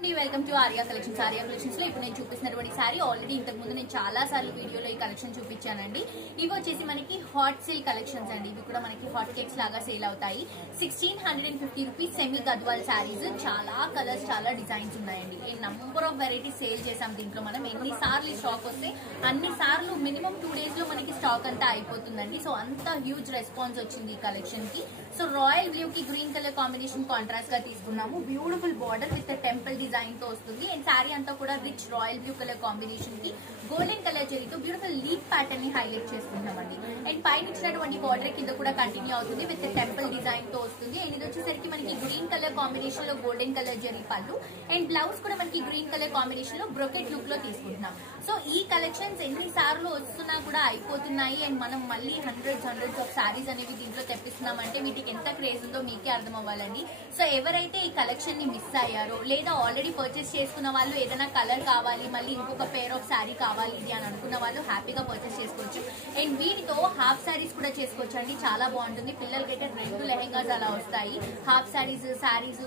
Welcome to Arya collections. Arya collections లో ఇప్పుడు నేను చూపిస్తున్నటువంటి సారీ ఆల్రెడీ ఇంతకు ముందు నేను చాలా సార్లు వీడియోలో ఈ కలెక్షన్ చూపించానండి. ఇవి వచ్చేసి మనకి హాట్ సిల్క్ కలెక్షన్స్ అండి. ఇవి కూడా మనకి హాట్ కేక్స్ లాగా సేల్ అవుతాయి. 1650 రూపీస్ సెమీ గద్వాల్ సారీస్. చాలా కలర్స్, చాలా డిజైన్స్ ఉన్నాయండి. ఈ నంబర్ ఆఫ్ వెరైటీస్ సేల్ చేసాం. దీంట్లో మనం ఎన్ని సార్లు స్టాక్ వస్తే అన్ని సార్లు మినిమం 2 days లో మనకి స్టాక్ అంతా అయిపోతుందండి. సో అంత హ్యూజ్ రెస్పాన్స్ వచ్చింది ఈ కలెక్షన్ కి. సో రాయల్ బ్లూ కి గ్రీన్ కలర్ కాంబినేషన్ కాంట్రాస్ట్ గా తీసుకున్నాము. Beautiful border with temple design తో వస్తుంది. అండ్ సారీ అంతా కూడా rich royal blue colour combination కి గోల్డెన్ కలర్ జరీతో బ్యూటిఫుల్ లీఫ్ ప్యాటర్న్ ని హైలైట్ చేసుకుంటామండి. అండ్ పైన ఇచ్చినటువంటి బార్డర్ కింద కూడా కంటిన్యూ అవుతుంది విత్ టెంపుల్ డిజైన్ తో వస్తుంది. అండ్ ఇది వచ్చేసరికి మనకి గ్రీన్ కలర్ కాంబినేషన్ లో గోల్డెన్ కలర్ జరీ పళ్ళు. అండ్ బ్లౌజ్ కూడా మనకి గ్రీన్ కలర్ కాంబినేషన్ లో బ్రొకెట్ లుక్ లో తీసుకుంటున్నాం. సో ఈ కలెక్షన్స్ ఎన్ని సార్లు వస్తున్నా కూడా అయిపోతున్నాయి. అండ్ మనం మళ్ళీ హండ్రెడ్స్ ఆఫ్ సారీస్ అనేవి దీంట్లో తెప్పిస్తున్నామంటే వీటికి ఎంత క్రేజ్ ఉందో మీకే అర్థం అవ్వాలండి. సో ఎవరైతే ఈ కలెక్షన్ ని మిస్ అయ్యారో లేదా ఆల్రెడీ పర్చేస్ చేసుకున్న వాళ్ళు ఏదైనా కలర్ కావాలి, మళ్ళీ ఇంకొక పేర్ ఆఫ్ శారీ కావాలి ఇది అని అనుకున్న వాళ్ళు హ్యాపీగా పర్చేస్ చేసుకోవచ్చు. అండ్ వీటితో హాఫ్ శారీస్ కూడా చేసుకోవచ్చు అండి. చాలా బాగుంటుంది. పిల్లలకైతే 2 లెహెంగాస్ అలా వస్తాయి. Half saris,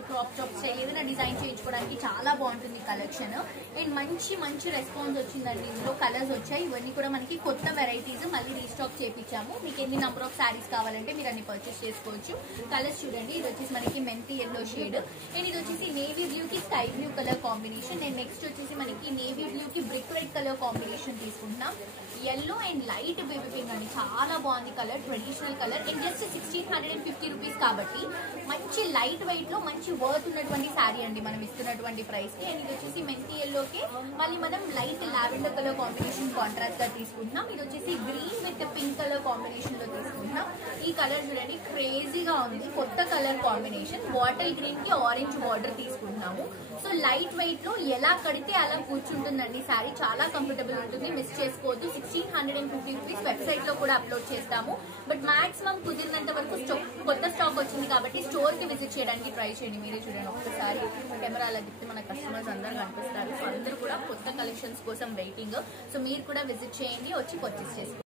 crop top style ఏదైనా డిజైన్ చేయించుకోవడానికి చాలా బాగుంటుంది కలెక్షన్. అండ్ మంచి రెస్పాన్స్ వచ్చిందండి. ఇందులో కలర్స్ వచ్చాయి. ఇవన్నీ కూడా మనకి కొత్త వెరైటీస్ మళ్ళీ రీస్టాక్ చేయించాము. మీకు ఎన్ని నంబర్ ఆఫ్ శారీస్ కావాలంటే మీరు అన్ని పర్చేస్ చేసుకోవచ్చు. కలర్స్ చూడండి. ఇది వచ్చేసి మనకి మెంతి ఎల్లో షేడ్. అండ్ ఇది వచ్చేసి నేవీ బ్లూ కి sky blue colour combination. And next వచ్చేసి మనకి నేవీ బ్లూ కి బ్రిక్ రెడ్ కలర్ కాంబినేషన్ తీసుకుంటున్నాం. Yellow and light baby pink అండి. చాలా బాగుంది colour, traditional colour. And just 1650 rupees కాబట్టి మంచి లైట్ వెయిట్ లో మంచి వర్త్ ఉన్నటువంటి శారీ అండి మనం ఇస్తున్నటువంటి ప్రైస్ కి. అండ్ ఇది వచ్చేసి మెంతి ఎల్లోకి మళ్ళీ మనం light lavender colour combination contrast గా తీసుకుంటున్నాం. ఇది వచ్చేసి green with pink colour combination లో తీసుకుంటున్నాం. ఈ కలర్ చూడండి క్రేజీగా ఉంది. కొత్త కలర్ కాంబినేషన్. బాటిల్ గ్రీన్ కి ఆరెంజ్ బార్డర్ తీసుకుంటున్నాము. సో లైట్ వెయిట్ లో ఎలా కడితే అలా కూర్చుంటుందండి శారీ. చాలా కంఫర్టబుల్ ఉంటుంది. మిస్ చేసుకోవద్దు. 1650 రూపీస్ వెబ్సైట్ లో కూడా అప్లోడ్ చేస్తాము. బట్ మాక్సిమం కుదిరినంత వరకు కొత్త స్టాక్ వచ్చింది కాబట్టి స్టోర్ కి విజిట్ చేయడానికి ట్రై చేయండి. మీరే చూడండి ఒక్కసారి కెమెరాలో దిగితే మన కస్టమర్స్ అందరు కనిపిస్తారు. సో అందరూ కూడా కొత్త కలెక్షన్స్ కోసం వెయిటింగ్. సో మీరు కూడా విజిట్ చేయండి, వచ్చి పర్చేస్ చేసుకోండి.